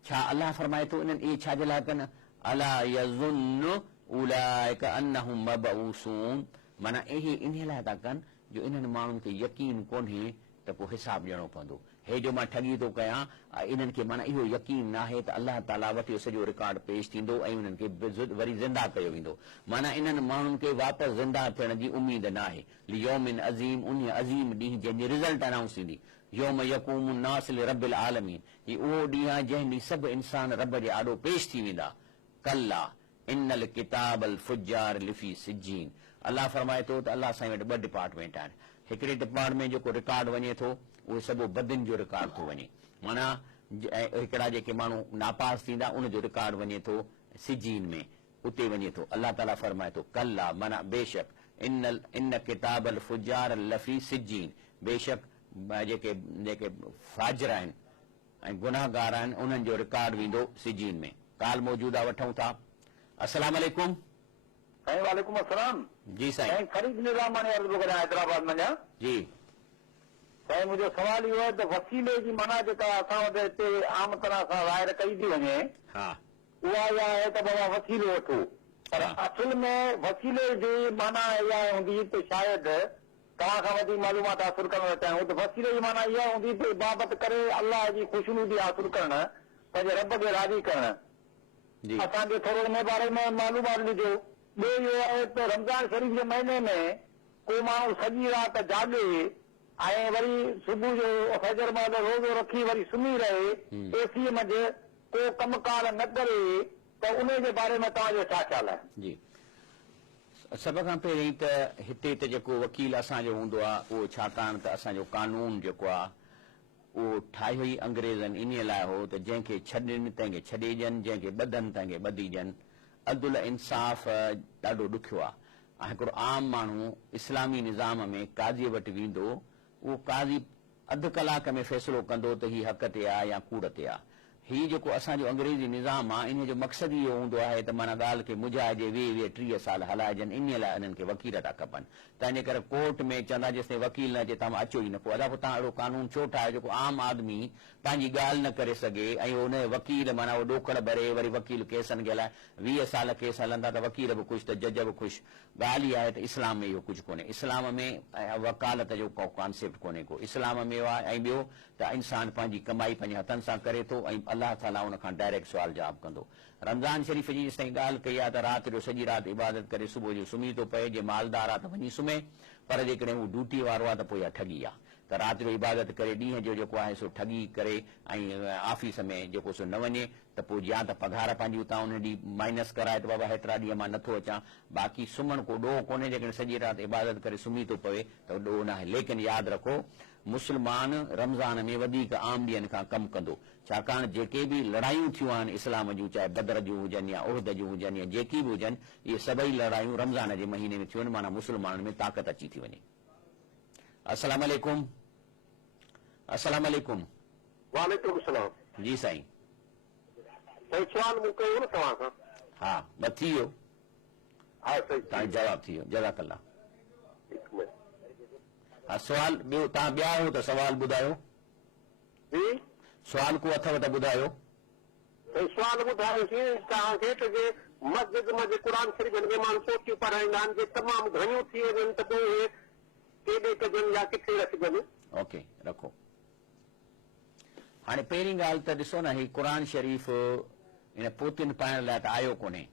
छा अलाह फरमाए थो इन्हनि इहे छा जे लाइ कनि? अला यज़ुन्नु उलाइका अन्नहुम मबऊसून। माना इहे इन लाइ था कनि जो इन्हनि माण्हुनि खे यकीन कोन्हे त पोइ हिसाब ॾियणो पवंदो। हे जो मां ठगी थो कयां, इन्हनि खे माना इहो यकीन न आहे त अलाह ताला वटि इहो सॼो रिकॉर्ड पेश थींदो ऐं उन्हनि खे वरी ज़िंदा कयो वेंदो। माना इन्हनि माण्हुनि खे वापसि ज़िंदा थियण जी उमेद न आहे। लियौमिन अज़ीम, उन अज़ीम ॾींहुं जंहिंजी रिज़ल्ट अनाउंस थींदी। यौम यक़ूमु नास लिरब्बिल आलमीन, ही उहो ॾींहुं आहे जंहिं ॾींहुं सभु इंसान रब जे आॾो पेश थी वेंदा। कल्ला इन्नल किताबल फुज्जार लिफी सिज्जीन। अलाह फरमाए थो त अलाह साईं वटि ॿ डिपार्टमेंट आहिनि। हिकिड़े डिपार्टमेंट जेको रिकॉर्ड वञे थो उहो सभु बदिन जो रिकॉर्ड थो वञे, माना हिकिड़ा जेके माण्हू नापास थींदा उनजो रिकॉर्ड वञे थो सिजीन में, उते वञे थो। अलाह ताला फरमाए थो कल्ला, माना बेशक इन किताबल फुज्जार लफ़ी सिजीन, बेशक जेके जेके फाजिर आहिनि ऐं गुनाहगार आहिनि उन्हनि जो रिकॉर्ड वेंदो सिजीन में। काल मौजूदा वठूं था। अस्सलाम वालेकुम। वालेकुम अस्सलाम जी साईं। फरीद निज़ामानी अर्ज़ु करियां हैदराबाद में जी साईं। मुंहिंजो सवाल इहो आहे त वसीले जी माना जेका असां वटि हिते आम तरह सां ज़ाहिर कई थी वञे, हा, उहा इहा आहे त बाबा वसीलो वठो, पर असुल में वसीले जी माना इहा हूंदी त शायदि तव्हां खां वधीक मालूमात हासिल करणु चाहियूं त वसीले जी माना इहा हूंदी त इबादत करे अलाह जी ख़ुशनूदी हासिल करणु, पंहिंजे रब खे राज़ी करणु। असांखे थोरो हिन बारे में मालूमात ॾिजो। ॿियो इहो आहे त रमज़ान शरीफ़ जे महीने में को माण्हू सॼी राति जाॻे ऐं वरी सुबुह जो फजर महिल रोज़ो रखी वरी सुम्ही रहे, एसीअ मंझि को कमकार न करे, त उन जे बारे में तव्हांजो छा ख़्यालु आहे? जी, सभ खां पहिरीं त हिते त जेको वकील असांजो हूंदो आहे उहो छाकाणि त असांजो कानून जेको आहे उहो ठाहियो ई अंग्रेज़नि इन लाइ हो त जंहिंखे छॾनि तंहिंखे छॾे ॾियनि, जंहिंखे ॿधनि तंहिंखे ॿधी ॾियनि। अदुल इंसाफ़ ॾाढो ॾुखियो आहे। ऐं हिकिड़ो आम माण्हू इस्लामी निज़ाम में काज़ीअ वटि वेंदो, उहो काज़ी अधु कलाक में फ़ैसिलो कंदो त हीअ हक़ ते आहे या कूड़ ते आहे। हीउ जेको असांजो अंग्रेज़ी निज़ाम आहे इन जो मक़सदु इहो हूंदो आहे त माना ॻाल्हि खे मुझाइजे, 20-30 साल हलाइजनि, इन लाइ इन्हनि खे वकील था खपनि। तंहिंजे करे कोर्ट में चवंदा जेसिताईं वकील न अचे तव्हां अचो ई न। पोइ अदा पोइ तव्हां अहिड़ो कानून छो ठाहियो जेको आम आदमी पंहिंजी ॻाल्हि न करे सघे ऐं उन वकील माना उहो ॾोकड़ भरे वरी वकील केसनि जे लाइ 20 साल केस हलंदा त वकील बि ख़ुशि त जज बि ख़ुशि। ॻाल्हि इहा आहे त इस्लाम में इहो कुझु कोन्हे। इस्लाम में वकालत जो को कॉन्सेप्ट कोन्हे को। इस्लाम में आहे ऐं ॿियो त इंसान पंहिंजी कमाई पंहिंजे हथनि सां करे थो ऐं अलाह ताला उन खां डायरेक्ट सुवाल जवाब कंदो। रमज़ान शरीफ़ जी जेसिताईं ॻाल्हि कई आहे त राति जो सॼी राति इबादत करे सुबुह जो सुम्ही थो पए, जे मालदार आहे त वञी सुम्हे, पर जेकॾहिं हू ड्यूटी वारो आहे त पोइ इहा ठगी आहे। त राति जो इबादत करे ॾींहं जो जेको आहे सो ठगी करे ऐं ऑफिस में जेको सो न वञे त पोइ या त पघार पंहिंजी उतां उन ॾींहुं माइनस कराए त बाबा हेतिरा ॾींहं मां नथो अचां, बाक़ी सुम्हण को ॾोह कोन्हे। जेकॾहिं सॼी राति इबादत करे सुम्ही थो पवे त ॾोह न आहे। लेकिन यादि रखो मुस्लमान रमज़ान में वधीक आम ॾींहंनि खां कमु कंदो, छाकाणि जेके बि लड़ायूं थियूं आहिनि इस्लाम जूं, चाहे बदर जूं हुजनि या उहद जूं हुजनि या जेकी बि हुजनि, इहे सभई लड़ायूं रमज़ान जे महीने में थियूं आहिनि, माना मुस्लमाननि में ताक़त अची थी वञे। अस्सलाम वालेकुम। अस्सलाम वालेकुम। वालेकुम सलाम। जी साईं। कोई सवाल मूं कयो न तव्हां खां? हा, बस थी वियो, हा सही तव्हांजो जवाबु थी वियो, जज़ाकल्ला। हिकु मिनट हा, सुवाल ॿियो तव्हां ॿिया आहियो त सवाल ॿुधायो, जी सुवाल को अथव त ॿुधायो। सवाल ॿुधायोसीं तव्हांखे त जे मस्जिद में जे क़ुर शरीफ़ में माण्हू पोथियूं पढ़ाईंदा आहिनि, जे तमामु घणियूं थी वञनि त पोइ उहे केॾे कजनि या किथे रखजनि? ओके, रखो। हाणे पहिरीं ॻाल्हि त ॾिसो न, ही क़ुर शरीफ़ इन पोतियुनि पाइण लाइ त आयो कोन्हे।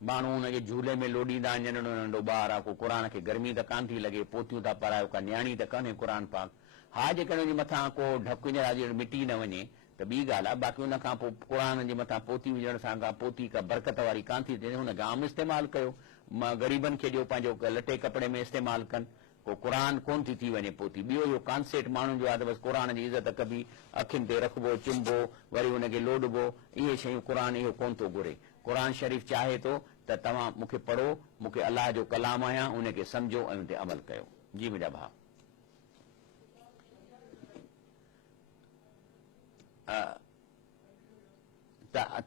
माण्हू हुनखे झूले में लोॾींदा आहिनि, नंढो नंढो ॿार आहे, को क़ुर खे गर्मी त कान थी लॻे, पोतियूं था पारायो, का न्याणी त कान्हे क़ुर पाक। हा, जेकॾहिं हुनजे मथां को ढकु विझण मिटी न वञे त ॿी ॻाल्हि आहे, बाक़ी हुन खां पोइ क़ुर जे मथां पोती विझण सां का पोती का बरकत वारी कान थी थिए, हुनखे आम इस्तेमालु कयो, ग़रीबनि खे ॾियो, पंहिंजो लटे कपिड़े में इस्तेमालु कनि, को क़ुर कोन थी वञे पोती। ॿियो इहो कॉन्सेप्ट माण्हुनि जो आहे त बसि क़ुर जी इज़त कबी, अखियुनि ते रखिबो, चुंबो, वरी हुनखे लोॾबो, इहे शयूं क़ुर इहो कोन थो घुरे। क़ुर शरीफ़ चाहे थो त तव्हां मूंखे पढ़ो, मूंखे अलाह जो कलाम आहियां, उनखे सम्झो ऐं उन ते अमल कयो। जी मुंहिंजा भाउ,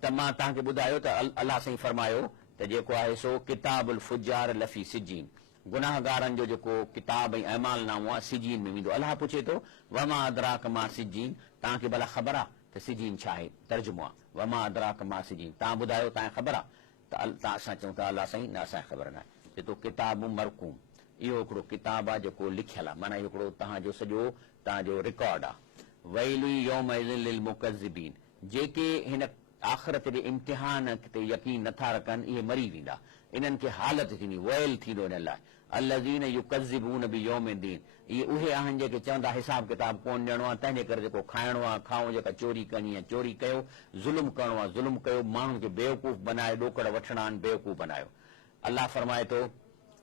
त मां तव्हांखे ॿुधायो त अलाह साईं फरमायो त जेको आहे सो किताबुल फुजार लफ़ी सिजीन, गुनाहगारनि जो जेको किताब ऐं अमालनामो आहे सिजीन में वेंदो। अलाह पुछे थो वमा अदराक मा सिजीन, तव्हांखे भला ख़बर आहे त सिजीन छा आहे? तर्जुमो आहे वमा अदराक मा सिजीन, तव्हां ॿुधायो तव्हांखे ख़बर आहे? त असां चऊं था अलाह साईं न, असांखे ख़बर न आहे। चए थो किताब मरकूम, इहो हिकिड़ो किताब आहे जेको लिखियलु आहे, माना हिकिड़ो तव्हांजो सॼो तव्हांजो रिकॉर्ड आहे। वैलु यौमइज़िन लिल मुकज़्ज़िबीन, जेके हिन आख़िरत जे इम्तिहान ते यकीन नथा रखनि इहे मरी वेंदा, इन्हनि खे हालत थींदी, वैल थींदो इन लाइ। अल्लज़ीन युकज़्ज़िबून बियौमिद्दीन, इहे उहे आहिनि जेके चवंदा हिसाब किताब कोन ॾियणो आहे, तंहिंजे करे जेको खाइणो आहे खाओ, जेका चोरी करणी आहे चोरी कयो, ज़ुल्म करिणो आहे ज़ुल्म कयो, माण्हुनि खे बेवकूफ़ बनाए, ॾोकड़ वठणा आहिनि बेवकूफ़ बनायो। अलाह फरमाए थो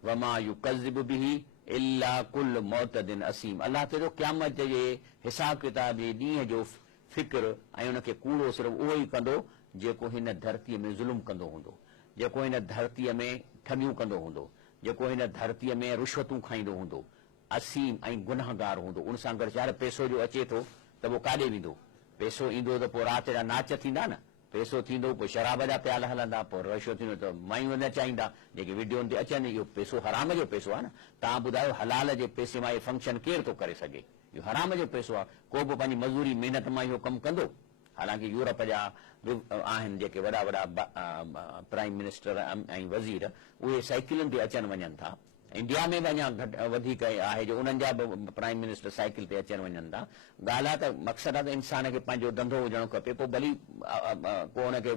वमा युकज़्ज़िबु बिही इल्ला कुल्लु मुअतदिन असीम, अलाह चए थो क़यामत जे हिसाब किताब जे ॾींहं जो फिक्र ऐं उनखे कूड़ो सिर्फ़ु उहो ई कंदो जेको हिन धरतीअ में ज़ुल्म कंदो हूंदो, जेको हिन धरतीअ में ठगियूं कंदो हूंदो, जेको हिन धरतीअ में रिश्वतूं खाईंदो हूंदो, असीम ऐं गुनाहगार हूंदो। उन सां गॾु चाहे पैसो जो अचे थो त पोइ काॾे वेंदो? पैसो ईंदो त पोइ राति जा नाच थींदा न, पैसो थींदो पोइ शराब जा प्याला हलंदा, पोइ रशो थींदो त मायूं नचाईंदा, जेके वीडियोनि ते अचनि, इहो पैसो हराम जो पैसो आहे न। तव्हां ॿुधायो हलाल जे पैसे मां इहो फंक्शन केरु थो करे सघे? इहो हराम जो पैसो आहे। को बि पंहिंजी मज़दूरी महिनत मां इहो कमु कंदो? हालांकि यूरोप जा आहिनि जेके वॾा वॾा प्राइम मिनिस्टर ऐं वज़ीर, उहे साइकिलुनि ते अचनि वञनि था। इंडिया में बि अञा घटि वधीक आहे जो उन्हनि जा बि प्राइम मिनिस्टर साइकिल ते अचनि वञनि था। ॻाल्हि आहे त मक़सदु आहे त इंसान खे पंहिंजो धंधो हुजणो खपे, पोइ भली को हुनखे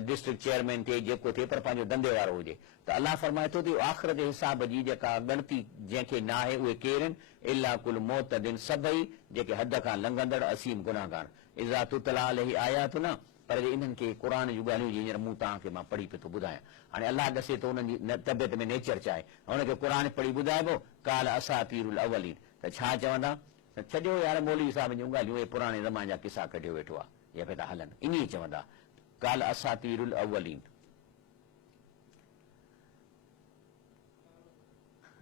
डिस्ट्रिक्ट चेयरमैन थिए जेको थिए, पर पंहिंजो धंधे वारो हुजे। त अलाह फरमाए थो त आख़िरत जे हिसाब जी जेका ॻणती जंहिंखे न आहे उहे केरु आहिनि? इल्ला कुल मुअतदिन, सभई जेके हद खां लंघंदड़ असीम गुनाहगार। इज़ा तुतला अलैहि आयातु न, पर इन्हनि खे क़ुर जूं ॻाल्हियूं हींअर मूं तव्हांखे मां पढ़ी पियो थो ॿुधायां। हाणे अलाह ॾसे थो उन्हनि जी तबियत में नेचर छा आहे, हुनखे क़ुर पढ़ी ॿुधाइबो काल असातीरुल अवलीन, त छा चवंदा? त छॾियो यार मौलवी साहिब जूं ॻाल्हियूं, इहे पुराणे ज़माने जा किसा कढियो वेठो आहे, इहे पिया था हलनि, इन ई चवंदा काल असातीरुल अवलीन।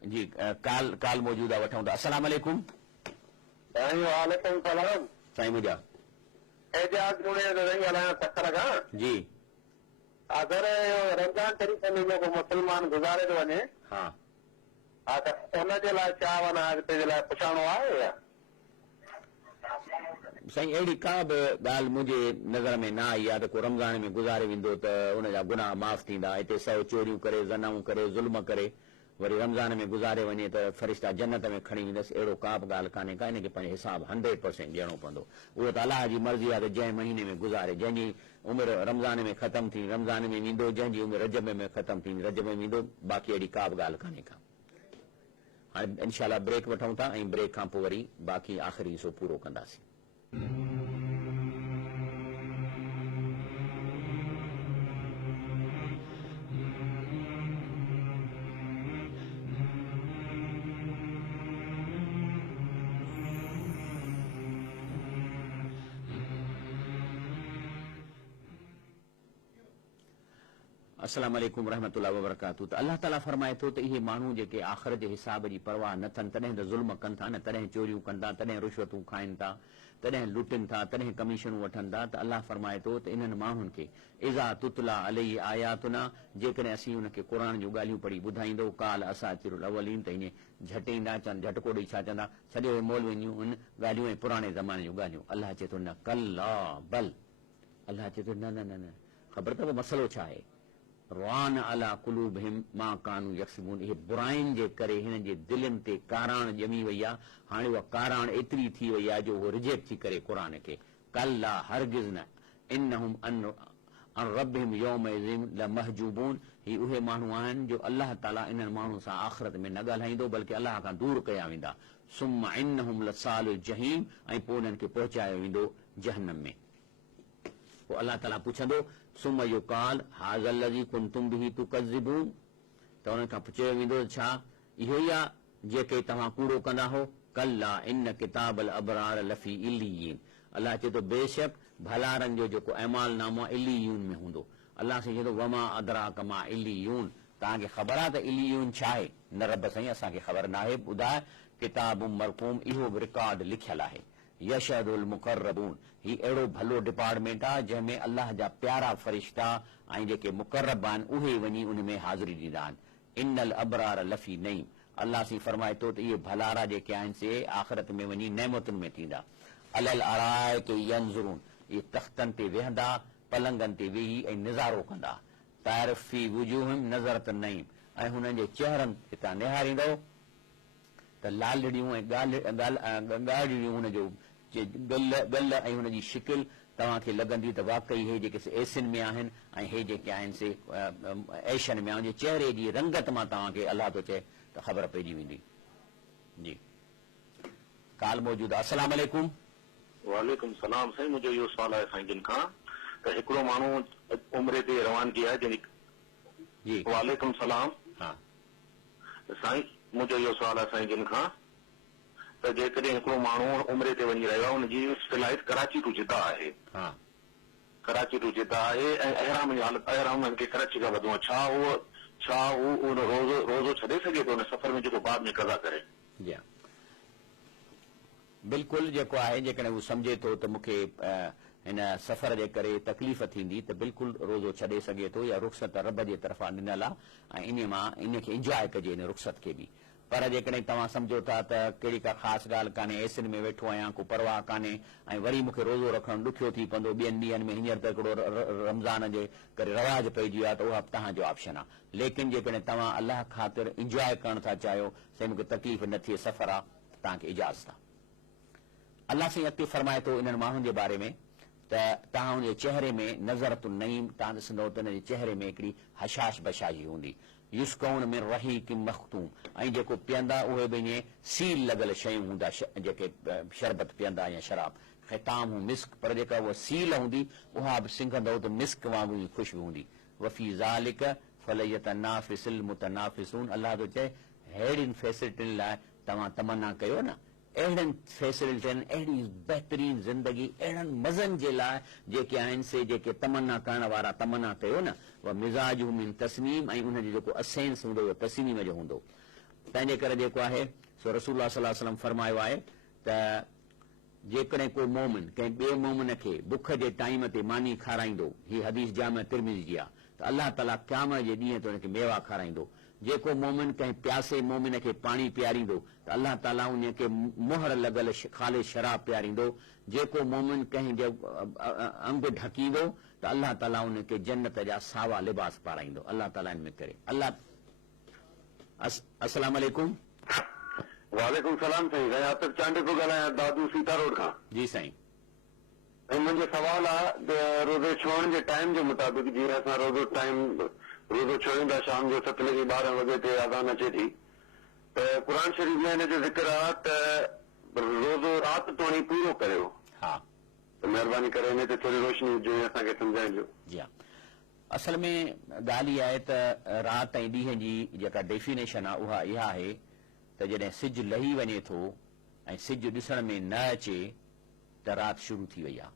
जी काल मौजूद आहे, वठूं था। अस्सलाम वालेकुम। वालेकुम सलाम साईं मुंहिंजा एजाज जुड़े रही ॻाल्हायां तकर खां। जी अगरि रमज़ान शरीफ़ में जेको मुस्लमान गुज़ारे थो वञे, हा हा त हुनजे लाइ छा माना अॻिते जे लाइ पुछाइणो आहे या? साईं अहिड़ी का बि ॻाल्हि मुंहिंजे नज़र में न आई आहे त को रमज़ान में गुज़ारे वेंदो त हुनजा गुनाह माफ़ थींदा। हिते 100 चोरियूं करे, ज़नाऊं करे, ज़ुल्म करे, वरी रमज़ान में गुज़ारे वञे त फ़रिश्ता जन्नत में खणी वेंदसि, अहिड़ो का बि ॻाल्हि कान्हे का। हिनखे पंहिंजो हिसाब 100% ॾियणो पवंदो। उहो त अलाह जी मर्ज़ी आहे त जंहिं महीने में गुज़ारे, जंहिंजी उमिरि रमज़ान में ख़तमु थी रमज़ान में वेंदो, जंहिंजी उमिरि रजब में ख़तमु थी रजब में वेंदो, बाक़ी अहिड़ी का बि ॻाल्हि कान्हे का। हाणे इनशाला ब्रेक वठूं था ऐं ब्रेक खां पोइ वरी बाक़ी आख़िरी हिसो पूरो कंदासीं। अस्सलाम वालेकुम रहमतुल्लाहि व बरकातहू। त अल्लाह ताला फरमाए थो त इहे माण्हू जेके आख़िरत जे हिसाब जी परवाह न थियनि, तॾहिं त ज़ुल्म कनि था न, तॾहिं चोरियूं कनि था, तॾहिं रिश्वतूं खाइनि था, तॾहिं लुटनि था, तॾहिं कमीशनूं वठनि था। त अल्लाह फरमाए थो त इन्हनि माण्हुनि खे इज़ा तुतला अलैहि आयातुना, जेकॾहिं असीं उनखे क़ुरान जूं ॻाल्हियूं पढ़ी ॿुधाईंदो, काल असातिरुल अवलीन, त ईअं झटे ईंदा चवनि, झटको ॾेई छा चवंदा, सॼो हे मौलवियूं आहिनि ॻाल्हियूं ऐं पुराणे ज़माने जूं ॻाल्हियूं। अल्लाह चए थो न कल्ला बल, अल्लाह चए थो न न न न, ख़बर अथव मसइलो छा आहे? रान अला कुलूबिहिम मा कानू यक्सिबून, इहे बुराइनि जे करे हिननि जे दिलनि ते काराण ॼमी वई आहे। हाणे उहा काराण एतिरी थी वई आहे जो उहो रिजेक्ट थी करे क़ुर खे। कल्ला हरगिज़ न, इन्नहुम अन रब्बिहिम यौमइज़िन लमहजूबून, ही उहे माण्हू आहिनि जो अल्लाह ताला इन्हनि माण्हुनि सां आख़िरत में न ॻाल्हाईंदो, बल्कि अल्लाह खां दूर कया वेंदा। सुम्मा इन्नहुम लसालिल जहीम, ऐं पोइ उन्हनि खे पहुचायो वेंदो जहन्नम में। पोइ अल्लाह ताला पुछंदो, सुम युकाल हाज़ल लज़ी कुंतुम बिही तुकज़िबून, त उन्हनि खां चयो वेंदो छा इहो ई आहे जेके तव्हां कूड़ो कंदा हो? कल्ला इन किताबल अबरार लफ़ी इल्लीयीन, अल्लाह चए थो बेशक भलारनि जो जेको अमाल नामो आहे इल्लीयून में हूंदो। अल्लाह सां चए थो वमा अदराक मा इल्लीयून, तव्हांखे ख़बर आहे त इल्लीयून छा आहे? न रब साईं असांखे ख़बर न आहे। ॿुधाए किताबुम मरक़ूम, इहो बि रिकॉर्ड लिखियल आहे। यशहदुल मुक़र्रबून, ही अहिड़ो भलो डिपार्टमेंट आहे जंहिंमें अल्लाह जा प्यारा फ़रिश्ता ऐं जेके मुक़र्रब आहिनि उहे वञी उन में हाज़िरी ॾींदा आहिनि। इन्नल अबरार लफ़ी नईम, अल्लाह सी फरमाए थो त इहे भलारा जेके आहिनि से आख़िरत में वञी नेमतुनि में थींदा। अलल अराइके यंज़ुरून, इहे तख़्तनि ते वेहंदा, पलंगनि ते वेही ऐं नज़ारो कंदा। तारिफ़ फी वुजूहिम नज़रत नईम, ऐं हुननि जे चेहरनि हितां निहारींदो त लालड़ियूं ऐं ॻाढ़ियूं हुनजो गल ऐं हुनजी शिकिल तव्हांखे लॻंदी त वाकई हे जेके एसिन में आहिनि ऐं हे जेके आहिनि से एशन में आहिनि। चेहरे जी रंगत मां तव्हांखे अल्लाह थो चए त ख़बर पइजी वेंदी। जी काल मौजूद आहे। अस्सलाम वालेकुम। वालेकुम सलाम साईं, मुंहिंजो इहो सुवाल आहे साईं जिन खां त हिकिड़ो माण्हू उमिरि ते रवानगी आहे जंहिंजी। जी वालेकुम सलाम। हा साईं मुंहिंजो इहो सुवाल आहे साईं जिन खां त जेकॾहिं हिकिड़ो माण्हू उमिरि ते वञी रहियो आहे, हुनजी फ्लाइट कराची टू जिद्दा आहे, हा कराची टू जिद्दा आहे ऐं अहराम जी हालत, अहराम खे कराची खां वधो आहे, छा उहो रोज़ो छॾे सघे थो हुन सफ़र में जेको बाद में कज़ा करे? जी बिल्कुलु, जेको आहे जेकॾहिं हू सम्झे थो त मूंखे हिन सफ़र जे करे तकलीफ़ थींदी त बिल्कुलु रोज़ो छॾे सघे थो, या रुख़सत रब जे तरफ़ां ॾिनल आहे ऐं इन मां इनखे इंजॉय कजे इन रुख़सत खे बि। पर जेकॾहिं तव्हां सम्झो था त कहिड़ी का ख़ासि ॻाल्हि कान्हे, एसिन में वेठो आहियां, को परवाह कान्हे ऐं वरी मूंखे रोज़ो रखणु ॾुखियो थी पवंदो ॿियनि ॾींहंनि में, हींअर त हिकिड़ो रमज़ान जे करे रवाज पइजी वियो आहे, त उहा तव्हांजो ऑप्शन आहे। लेकिन जेकॾहिं तव्हां अलाह ख़ातिर इंजॉय करणु था चाहियो, साईं मूंखे तकलीफ़ न थिए, सफ़र आहे, तव्हांखे इजाज़त आहे। अल्लाह साईं अॻिते फरमाए थो इन्हनि माण्हुनि जे बारे में त तव्हां हुनजे चेहरे में नज़रतुन नईम, तव्हां ॾिसंदव त हुनजे चेहरे में हिकिड़ी हशाश बशाशी हूंदी। युस्कौन में रहीक़िम मख़्तूम, ऐं जेको पीअंदा उहे बि ईअं सील लॻल शयूं हूंदा, जेके शरबत पीअंदा या शराब। ख़िताम हूं मिस्क, पर जेका उहा सील हूंदी उहा बि सिंघंदव त मिस्क वांगुरु ई ख़ुशबू हूंदी। वफ़ी ज़ालिक फलयतनाफ़िसिल मुतनाफ़िसून, अल्लाह थो चए अहिड़ियुनि फैसिलिटियुनि लाइ तव्हां तमन्ना कयो न, अहिड़नि फैसिलिटियुनि, अहिड़ी बहितरीन ज़िंदगी, अहिड़नि मज़नि जे लाइ जेके आहिनि से जेके तमन्ना करण वारा तमन्ना कयो न। उहा मिज़ाजु मिन तस्नीम, ऐं उनजो जेको असेंस हूंदो उहो तस्नीम जो हूंदो। तंहिंजे करे जेको आहे सो रसूलुल्लाह सल्लल्लाहु अलैहि वसल्लम फरमायो आहे त जेकॾहिं को मोमिन कंहिं ॿिए मोमिन खे बुख जे टाइम ते मानी खाराईंदो, हीअ हदीस जाम तिरमिज़ी जी आहे, त अल्लाह ताला क़यामत जे ॾींहं ते हुनखे मेवा खाराईंदो। जेको मोमिन कंहिं प्यासे मोमिन खे पाणी पीआरींदो त अल्लाह ताला उनखे मोहर लॻल ख़ालिस शराब पीआरींदो। जेको मोमिन कंहिंजो अंग ढकींदो त अल्लाह ताला उनखे जन्नत जा सावा लिबास पाराईंदो। अल्लाह ताला इन में करे। अल्लाह अस्सलाम वालेकुम। वालेकुम सलाम साईं, आतिफ़ चांडे पियो ॻाल्हायां दादू सीता रोड खां। जी साईं। ऐं मुंहिंजो सुवाल आहे त रोज़ो छोड़ण जे टाइम जे मुताबिक़, जीअं असां रोज़ो छोड़ींदा शाम जो 7 लॻे 12 वॻे ते अज़ान अचे थी, त क़ुर शरीफ़ में हिन जो ज़िक्र आहे त रोज़ो राति ताईं पूरो करियो। हा, त महिरबानी करे हिन ते थोरी रोशनी हुजे, असांखे सम्झाइजो। जी हा, असल में ॻाल्हि इहा आहे त राति ऐं ॾींहं जी जेका डेफिनेशन आहे उहा इहा आहे त जॾहिं सिजु लही वञे थो ऐं सिजु ॾिसण में न अचे त राति शुरू थी वई आहे।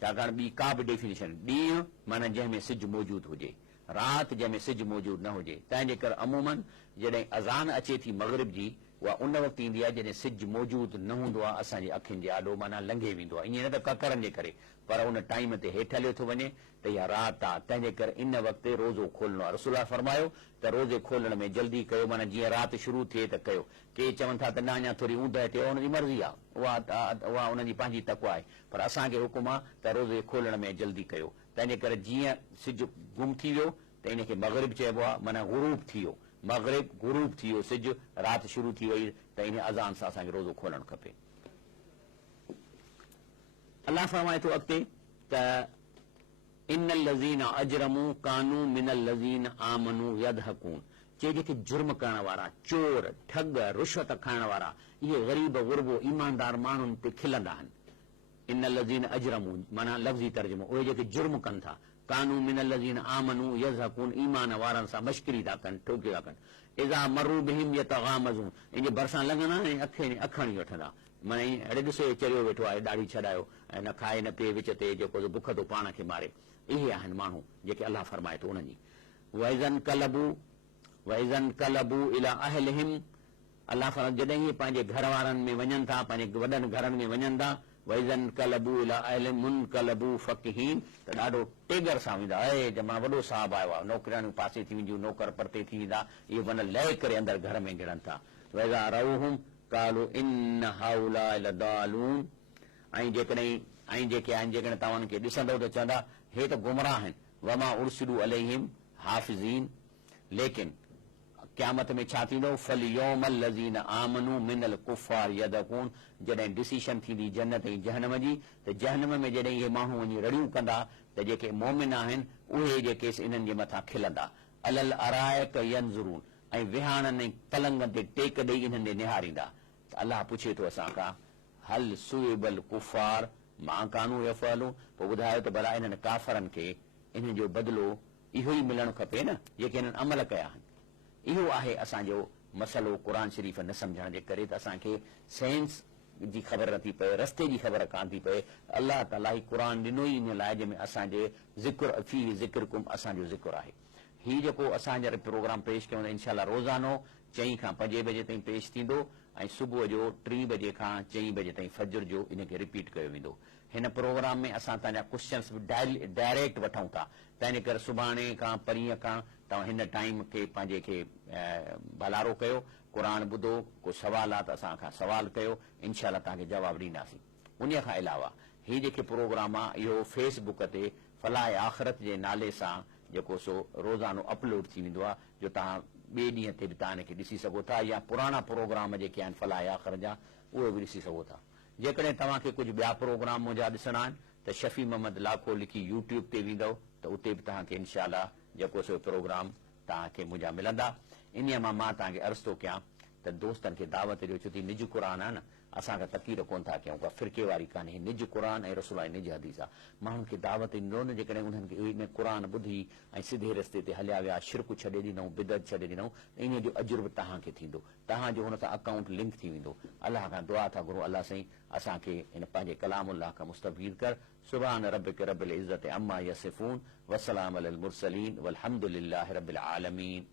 छाकाणि ॿी का बि डेफिनेशन, ॾींहुं माना जंहिंमें सिजु मौजूदु हुजे, राति जंहिंमें सिज मौजूदु न हुजे। तंहिंजे करे अमूमन जॾहिं अज़ान अचे थी मग़रिब जी उहा उन वक़्तु ईंदी आहे जॾहिं सिज मौजूदु न हूंदो आहे, असांजी अखियुनि जे आॾो माना लंघे वेंदो आहे, ईअं न त ककरनि जे करे, पर उन टाइम ते हेठि हलियो थो वञे त इहा राति आहे। तंहिंजे करे इन वक़्तु रोज़ो खोलणो आहे। रसूल फरमायो त रोज़े खोलण में जल्दी कयो, माना जीअं राति शुरू थिए त कयो। के चवनि था त न अञा थोरी ऊंद अचे, उनजी मर्ज़ी आहे, उहा उनजी पंहिंजी तक़वा आहे, पर असांखे हुकुम आहे त रोज़े खोलण में जल्दी कयो। तंहिंजे करे जीअं सिज गुम थी वियो त इनखे मग़रिब चइबो आहे, माना गुरूब थी वियो, मग़रिब गुरूब थी वियो, सिज राति शुरू थी वई त इन अज़ान सां असांखे रोज़ो खोलणु खपे। अलाह फरमाए थो अॻिते त इन लज़ीन अजरमू कानू मिन लज़ीन आमनू यदहकून, जे जेके जुर्म करण वारा, चोर, ठग, रुश्वत खाइण वारा, इहे ग़रीब गुरबो ईमानदार माण्हुनि ते खिलंदा आहिनि। इन लज़ीन अजरमू माना लफ़्ज़ी तर्जुमो, उहे जेके जुर्म कनि था, कानू मिन लज़ीन आमनू यज़हकून ईमान वारनि सां मश्करी था कनि, ठोकी था कनि। इज़ा मरू बिहिम यतग़ामज़ून, इन जे भरिसां लॻंदा ऐं अखणी वठंदा, माना अड़े ॾिसो चरियो वेठो आहे, ॾाढ़ी छॾायो ऐं न खाए न पीए, विच ते जेको बुख थो पाण खे मारे। इहे आहिनि माण्हू जेके अलाह फरमाए थो उन्हनि जी। वइज़न कलबू इला अहलिहिम, अलाह फरमाए जॾहिं इहे पंहिंजे घर वारनि में वञनि था, पंहिंजे वॾनि घरनि में वञनि था, वइज़न कलबू इला अहलिहिम मुनकलबू फ़क़ीहीन, त ॾाढो टेगर सां वेंदा, जमा वॾो साहब आयो आहे, नौकरियाणियूं पासे थी वेंदियूं, नौकर परते थी वेंदा, इहे मन लहे करे अंदरि घर में गिरनि था। वइज़ा रऊहुम क़ालू इन हाउलाए लदालून, ऐं जेके आहिनि जेकॾहिं तव्हां खे ॾिसंदव त चवंदा हे त गुमराह आहिनि। वमा उर्सिलू अलैहिम हाफ़िज़ीन, लेकिन क़यामत में छा थींदो, फल यौमल लज़ीन आमनू मिनल कुफ़ार यदकून, जॾहिं डिसीशन थींदी जन्नत ऐं जहन्नम जी, त जहन्नम में जॾहिं इहे माण्हू वञी रड़ियूं कंदा त जेके मोमिन आहिनि उहे जेके इन्हनि जे मथां खिलंदा। अलल अराइक यंज़ुरून, ऐं विहाणनि ऐं पलंगनि ते टेक ॾेई इन्हनि ॾे निहारींदा। त अलाह पुछे थो असां खां, हल सुएबल कुफ़ार मां कानू यफ़अलून, पोइ ॿुधायो त भला इन्हनि काफ़रनि खे इन्हनि जो बदिलो इहो ई मिलणु खपे न जेके इन्हनि अमल कया आहिनि। इहो आहे असांजो मसइलो क़ुर शरीफ़ न सम्झण जे करे, त असांखे साइंस जी ख़बर नथी पए, रस्ते जी ख़बर कान थी पए। अलाह ताला ही क़ुर ॾिनो ई इन लाइ जंहिंमें असांजे ज़िक्र फी ज़िक्रकुम, असांजो ज़िक्र आहे। हीउ जेको असांजा प्रोग्राम पेश कयूं इंशाअल्लाह रोज़ानो 4 खां 5 बजे ताईं पेश थींदो, ऐं सुबुह जो 3 बजे खां 4 बजे ताईं फजर जो इनखे रिपीट कयो वेंदो। हिन प्रोग्राम में असां तव्हांजा क्वेश्चन्स बि डायरेक्ट वठूं था, तंहिंजे करे सुभाणे खां परीहं खां तव्हां हिन टाइम खे पंहिंजे खे भलारो कयो, क़ुर ॿुधो, को सवाल आहे त असां खां सवाल कयो, इंशाअल्लाह तव्हांखे जवाबु ॾींदासीं। उन खां अलावा हीउ जेके प्रोग्राम आहे इहो फेसबुक ते फलाह आख़िरत जे नाले सां जेको सो रोज़ानो अपलोड थी वेंदो आहे, जो तव्हां ॿिए ॾींहं ते बि तव्हां हिनखे ॾिसी सघो था, या पुराणा प्रोग्राम जेके आहिनि फलाह आख़िरत जा उहे बि ॾिसी सघो था। जेकॾहिं तव्हांखे कुझु ॿिया प्रोग्राम मुंहिंजा ॾिसणा आहिनि त शफ़ी मोहम्मद लाखो लिखी यूट्यूब ते वेंदव त उते बि तव्हांखे इनशाअल्लाह जेको सो प्रोग्राम तव्हांखे मुंहिंजा मिलंदा। इन मां तव्हांखे अर्ज़ु थो कयां त दोस्तनि खे दावत ॾियो, छो त निज क़ुर आहे न, असांखां तकीर कोन था कयूं, का फिरके वारी कान्हे, निज क़ुर ऐं रसूल निज हदीस आहे। माण्हुनि खे दावत ॾिनो न, जेकॾहिं उन्हनि खे इन क़ुर ॿुधी ऐं सिधे रस्ते ते हलिया विया, शिरक छॾे ॾिनऊं, बिदत छॾे ॾिनऊं, इन जो अजुर बि तव्हांखे थींदो, तव्हांजो हुन सां अकाउंट लिंक थी वेंदो। अलाह खां दुआ था घुरूं, अलाह साईं असांखे इन पंहिंजे कलामुल्लाह खां मुस्तफ़ीद कर। सुभान रब्बिक रब्बिल इज़्ज़ति अम्मा यसिफून, वसलाम अलल मुरसलीन, वल्हम्दुलिल्लाहि रब्बिल आलमीन।